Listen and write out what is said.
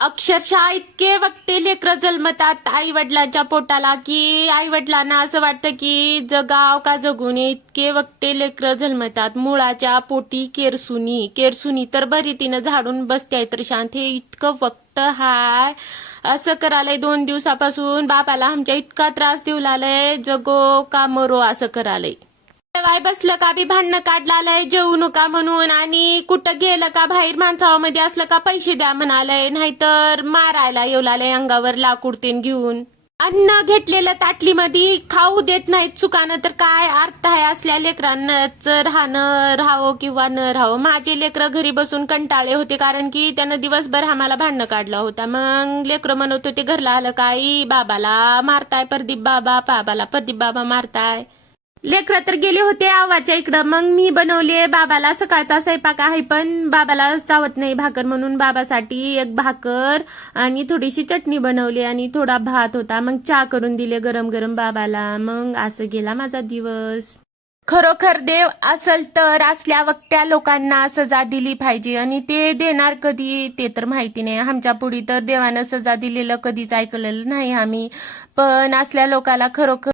अक्षरशः इतके वक्ते लेकरं जन्मतात आई वडिलांच्या पोटाला की आई वडिलांना असं वाटतं की जगाव का जगू नये. इतके वक्ते लेकरं जन्मतात. मुळाच्या पोटी केरसुनी. केरसुनी तर बरी तिनं झाडून बसते तर शांत. हे इतकं वक्त हाय. असं करायलंय 2 दिवसापासून. बापाला आमच्या इतका त्रास देऊ लागलाय. जगो का मरो असं करायलंय. वाय बसलं का बी भांडणं काढलाय जेवू नका म्हणून, आणि कुठं गेलं का बाहेर माणसामध्ये असलं का पैसे द्या म्हणालय, नाहीतर मारायला येऊ लागलंय अंगावर लाकूड तेन घेऊन. अन्न घेतलेलं ताटलीमध्ये खाऊ देत नाहीत चुकानं, तर काय अर्थ आहे असल्या लेकरांनाच राहावं किंवा न राहावं. माझे लेकरं घरी बसून कंटाळे होते कारण की त्यानं दिवसभर आम्हाला भांडणं काढलं होता. मग लेकरं म्हणत होते घरला आलं काही बाबाला मारताय प्रदीप बाबाला प्रदीप बाबा मारताय. लेकरं तर गेले होते आवाच्या इकडं. मग मी बनवले बाबाला सकाळचा स्वयंपाक आहे, पण बाबाला चावत नाही भाकर म्हणून बाबासाठी एक भाकर आणि थोडीशी चटणी बनवली आणि थोडा भात होता. मग चहा करून दिले गरम गरम बाबाला. मग असं गेला माझा दिवस. खरोखर देव असल तर असल्या वक्त्या लोकांना सजा दिली पाहिजे, आणि ते देणार कधी ते तर माहिती नाही. आमच्या पुढे तर देवानं सजा दिलेलं कधीच ऐकलेलं नाही आम्ही. पण असल्या लोकाला खरोखर